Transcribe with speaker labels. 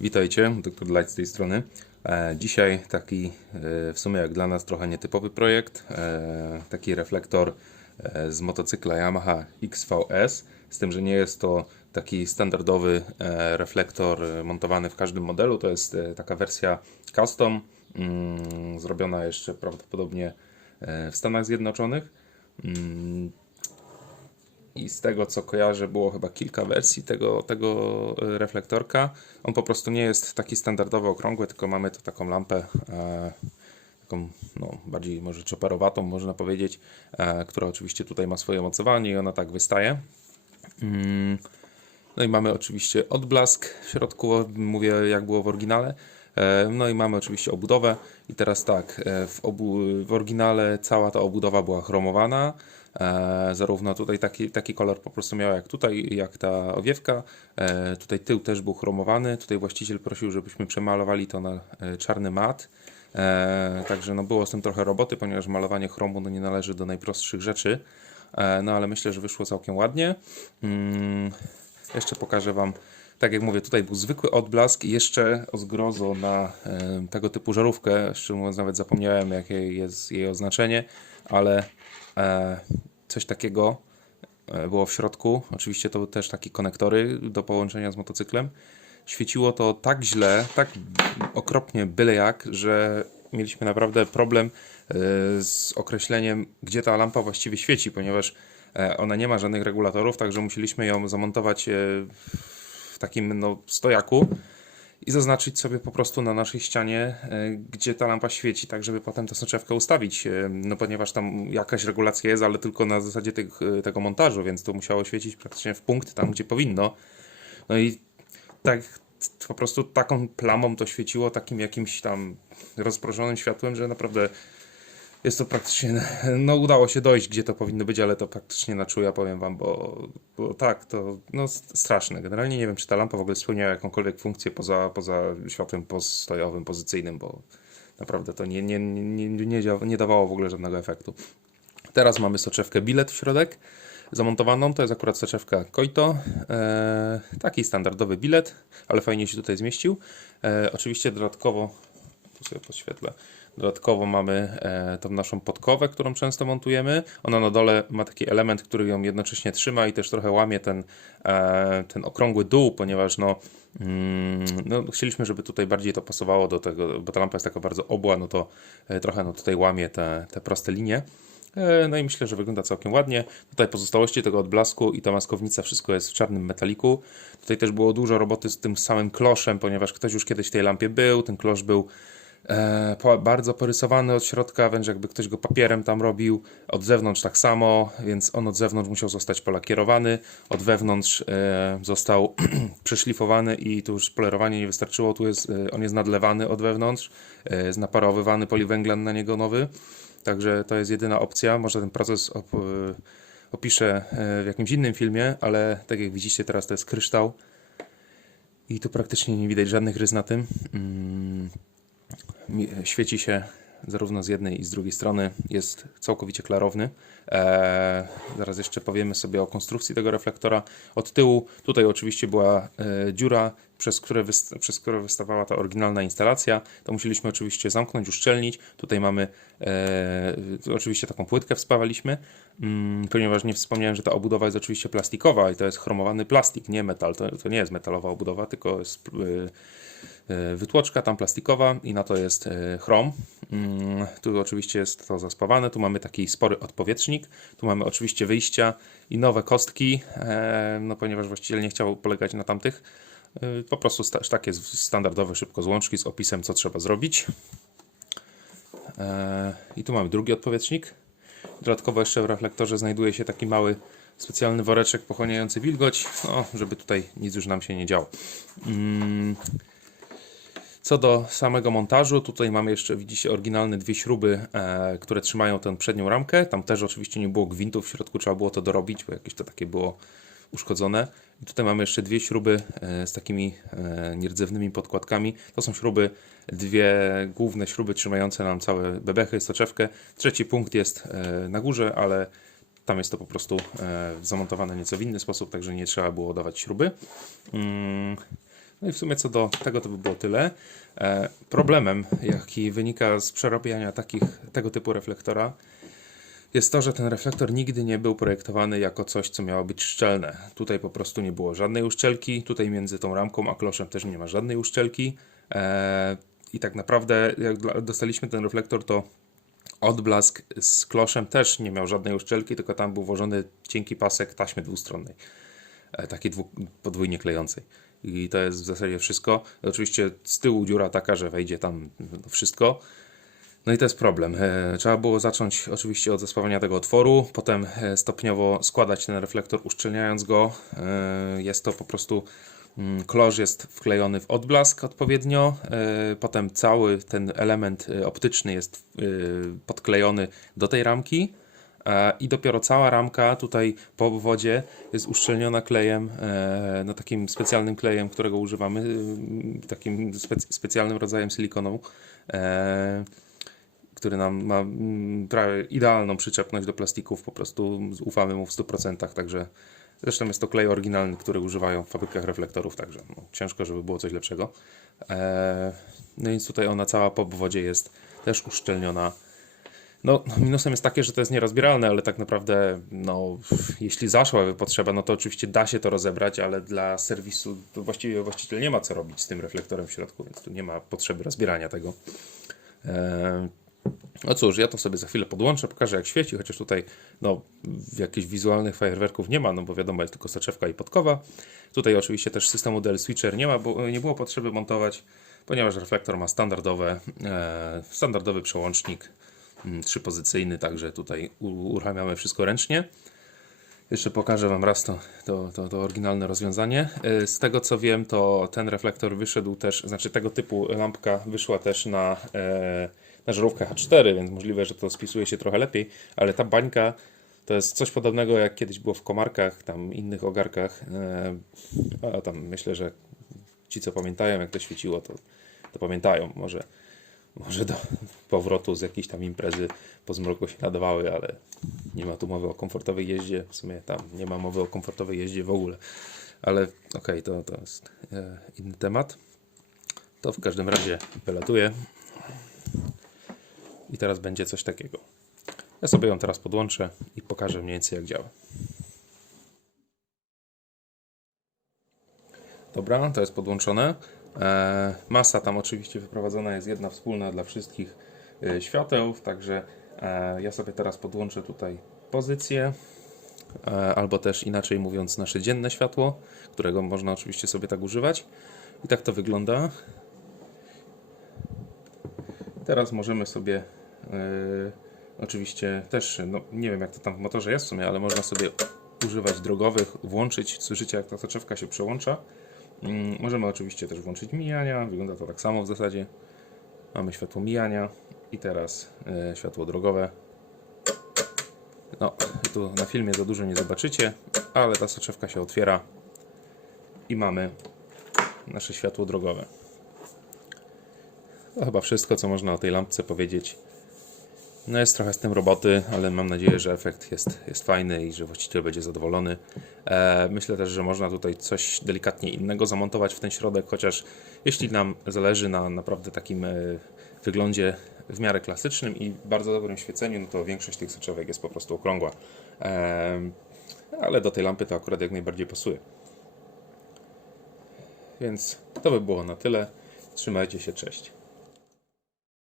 Speaker 1: Witajcie, Dr. Light z tej strony. E, Dzisiaj taki e, w sumie jak dla nas trochę nietypowy projekt. E, Taki reflektor z motocykla Yamaha XVS. Z tym, że nie jest to taki standardowy reflektor montowany w każdym modelu. To jest taka wersja custom, mm, zrobiona jeszcze prawdopodobnie w Stanach Zjednoczonych. I z tego co kojarzę, było chyba kilka wersji tego, tego e, reflektorka. On po prostu nie jest taki standardowo okrągły, tylko mamy tu taką lampę, e, taką no, bardziej może czoperowatą, można powiedzieć, e, która oczywiście tutaj ma swoje mocowanie i ona tak wystaje. Mm. No i mamy oczywiście odblask w środku, mówię jak było w oryginale. E, No i mamy oczywiście obudowę i teraz tak, e, w, obu, w oryginale cała ta obudowa była chromowana, zarówno tutaj taki, taki kolor po prostu miała jak tutaj, jak ta owiewka, e, tutaj tył też był chromowany, tutaj właściciel prosił, żebyśmy przemalowali to na e, czarny mat, e, także no było z tym trochę roboty, ponieważ malowanie chromu no nie należy do najprostszych rzeczy, e, no ale myślę, że wyszło całkiem ładnie. Mm, jeszcze pokażę Wam, tak jak mówię, tutaj był zwykły odblask i jeszcze o zgrozo na e, tego typu żarówkę, szczerze mówiąc nawet zapomniałem jakie jest jej oznaczenie, ale e, coś takiego e, było w środku. Oczywiście to też takie konektory do połączenia z motocyklem. Świeciło to tak źle, tak okropnie byle jak, że mieliśmy naprawdę problem e, z określeniem, gdzie ta lampa właściwie świeci, ponieważ e, ona nie ma żadnych regulatorów, także musieliśmy ją zamontować w takim no, stojaku i zaznaczyć sobie po prostu na naszej ścianie, e, gdzie ta lampa świeci, tak żeby potem tę soczewkę ustawić. e, No ponieważ tam jakaś regulacja jest, ale tylko na zasadzie tych, e, tego montażu, więc to musiało świecić praktycznie w punkt tam, gdzie powinno. No i tak po prostu taką plamą to świeciło, takim jakimś tam rozproszonym światłem, że naprawdę jest to praktycznie, no udało się dojść, gdzie to powinno być, ale to praktycznie na czuja, powiem wam, bo, bo tak, to no straszne. Generalnie nie wiem, czy ta lampa w ogóle spełniała jakąkolwiek funkcję poza, poza światłem postojowym, pozycyjnym, bo naprawdę to nie, nie, nie, nie, nie dawało w ogóle żadnego efektu. Teraz mamy soczewkę bilet w środek zamontowaną. To jest akurat soczewka Koito. E, taki standardowy bilet, ale fajnie się tutaj zmieścił. E, oczywiście dodatkowo, tu sobie podświetlę, dodatkowo mamy e, tą naszą podkowę, którą często montujemy. Ona na dole ma taki element, który ją jednocześnie trzyma i też trochę łamie ten, e, ten okrągły dół, ponieważ no, mm, no, chcieliśmy, żeby tutaj bardziej to pasowało do tego, bo ta lampa jest taka bardzo obła, no to e, trochę no, tutaj łamie te, te proste linie. No i myślę, że wygląda całkiem ładnie. Tutaj pozostałości tego odblasku i ta maskownica, wszystko jest w czarnym metaliku. Tutaj też było dużo roboty z tym samym kloszem, ponieważ ktoś już kiedyś w tej lampie był. Ten klosz był e, po, bardzo porysowany od środka, wręcz jakby ktoś go papierem tam robił. Od zewnątrz tak samo, więc on od zewnątrz musiał zostać polakierowany. Od wewnątrz e, został przeszlifowany i tu już polerowanie nie wystarczyło. Tu jest, e, on jest nadlewany od wewnątrz, e, jest naparowywany poliwęglan na niego nowy. Także to jest jedyna opcja. Może ten proces op opiszę e, w jakimś innym filmie, ale tak jak widzicie teraz to jest kryształ i tu praktycznie nie widać żadnych rys na tym. Mm, Świeci się zarówno z jednej i z drugiej strony. Jest całkowicie klarowny. E, zaraz jeszcze powiemy sobie o konstrukcji tego reflektora. Od tyłu tutaj oczywiście była e, dziura, przez, które przez którą wystawała ta oryginalna instalacja. To musieliśmy oczywiście zamknąć, uszczelnić. Tutaj mamy e, oczywiście taką płytkę wspawaliśmy, mm, ponieważ nie wspomniałem, że ta obudowa jest oczywiście plastikowa i to jest chromowany plastik, nie metal. To, to nie jest metalowa obudowa, tylko jest e, e, wytłoczka tam plastikowa i na to jest e, chrom. Mm, Tu oczywiście jest to zaspawane, tu mamy taki spory odpowietrznik, tu mamy oczywiście wyjścia i nowe kostki, e, no ponieważ właściciel nie chciał polegać na tamtych. E, Po prostu takie standardowe szybko złączki z opisem, co trzeba zrobić. E, I tu mamy drugi odpowietrznik. Dodatkowo jeszcze w reflektorze znajduje się taki mały specjalny woreczek pochłaniający wilgoć, no, żeby tutaj nic już nam się nie działo. Mm, co do samego montażu, tutaj mamy jeszcze, widzicie, oryginalne dwie śruby, e, które trzymają tę przednią ramkę. Tam też oczywiście nie było gwintów w środku, trzeba było to dorobić, bo jakieś to takie było uszkodzone. I tutaj mamy jeszcze dwie śruby e, z takimi e, nierdzewnymi podkładkami. To są śruby, dwie główne śruby trzymające nam całe bebechy, soczewkę. Trzeci punkt jest e, na górze, ale tam jest to po prostu zamontowane nieco w inny sposób, także nie trzeba było dawać śruby. No i w sumie co do tego to by było tyle. E, problemem, jaki wynika z przerabiania takich, tego typu reflektora, jest to, że ten reflektor nigdy nie był projektowany jako coś, co miało być szczelne. Tutaj po prostu nie było żadnej uszczelki, tutaj między tą ramką a kloszem też nie ma żadnej uszczelki. E, I tak naprawdę, jak dostaliśmy ten reflektor, to odblask z kloszem też nie miał żadnej uszczelki, tylko tam był włożony cienki pasek taśmy dwustronnej, e, takiej podwójnie klejącej. I to jest w zasadzie wszystko. Oczywiście z tyłu dziura taka, że wejdzie tam wszystko. No i to jest problem. E, Trzeba było zacząć oczywiście od zespawania tego otworu, potem e, stopniowo składać ten reflektor, uszczelniając go. E, Jest to po prostu mm, klosz jest wklejony w odblask odpowiednio, potem cały ten element optyczny jest podklejony do tej ramki. I dopiero cała ramka tutaj po obwodzie jest uszczelniona klejem, e, no takim specjalnym klejem, którego używamy, e, takim spec- specjalnym rodzajem silikonu. E, który nam ma mm, prawie idealną przyczepność do plastików, po prostu ufamy mu w 100%, także zresztą jest to klej oryginalny, który używają w fabrykach reflektorów, także no, ciężko, żeby było coś lepszego. No więc tutaj ona cała po obwodzie jest też uszczelniona. No, minusem jest takie, że to jest nierozbieralne, ale tak naprawdę, no, jeśli zaszłaby potrzeba, no to oczywiście da się to rozebrać, ale dla serwisu to właściwie właściciel nie ma co robić z tym reflektorem w środku, więc tu nie ma potrzeby rozbierania tego. Eee, no cóż, ja to sobie za chwilę podłączę, pokażę jak świeci, chociaż tutaj no, jakichś wizualnych fajerwerków nie ma, no bo wiadomo jest tylko soczewka i podkowa. Tutaj oczywiście też systemu DL Switcher nie ma, bo nie było potrzeby montować, ponieważ reflektor ma standardowe, e, standardowy przełącznik trzypozycyjny, także tutaj uruchamiamy wszystko ręcznie. Jeszcze pokażę Wam raz to, to, to, to oryginalne rozwiązanie. E, Z tego co wiem, to ten reflektor wyszedł też, znaczy tego typu lampka wyszła też na, e, na żarówkę H4, więc możliwe, że to spisuje się trochę lepiej, ale ta bańka to jest coś podobnego jak kiedyś było w komarkach, tam innych ogarkach. E, a tam myślę, że ci co pamiętają jak to świeciło, to, to pamiętają. Może, może do powrotu z jakiejś tam imprezy po zmroku się nadawały, ale nie ma tu mowy o komfortowej jeździe. W sumie tam nie ma mowy o komfortowej jeździe w ogóle. Ale okej, to, to jest e, inny temat. To w każdym razie wylatuję. I teraz będzie coś takiego. Ja sobie ją teraz podłączę i pokażę mniej więcej jak działa. Dobra, to jest podłączone. E, masa tam oczywiście wyprowadzona jest jedna wspólna dla wszystkich e, świateł, także e, ja sobie teraz podłączę tutaj pozycję, albo też inaczej mówiąc nasze dzienne światło, którego można oczywiście sobie tak używać. I tak to wygląda. Teraz możemy sobie e, oczywiście też, no nie wiem jak to tam w motorze jest w sumie, ale można sobie używać drogowych, włączyć, słyszycie jak ta soczewka się przełącza. Mm, Możemy oczywiście też włączyć mijania, wygląda to tak samo w zasadzie. Mamy światło mijania i teraz e, światło drogowe. No, tu na filmie za dużo nie zobaczycie, ale ta soczewka się otwiera i mamy nasze światło drogowe. To chyba wszystko, co można o tej lampce powiedzieć. No jest trochę z tym roboty, ale mam nadzieję, że efekt jest, jest fajny i że właściciel będzie zadowolony. E, myślę też, że można tutaj coś delikatnie innego zamontować w ten środek, chociaż jeśli nam zależy na naprawdę takim e, wyglądzie w miarę klasycznym i bardzo dobrym świeceniu, no to większość tych soczewek jest po prostu okrągła. E, ale do tej lampy to akurat jak najbardziej pasuje. Więc to by było na tyle. Trzymajcie się, cześć.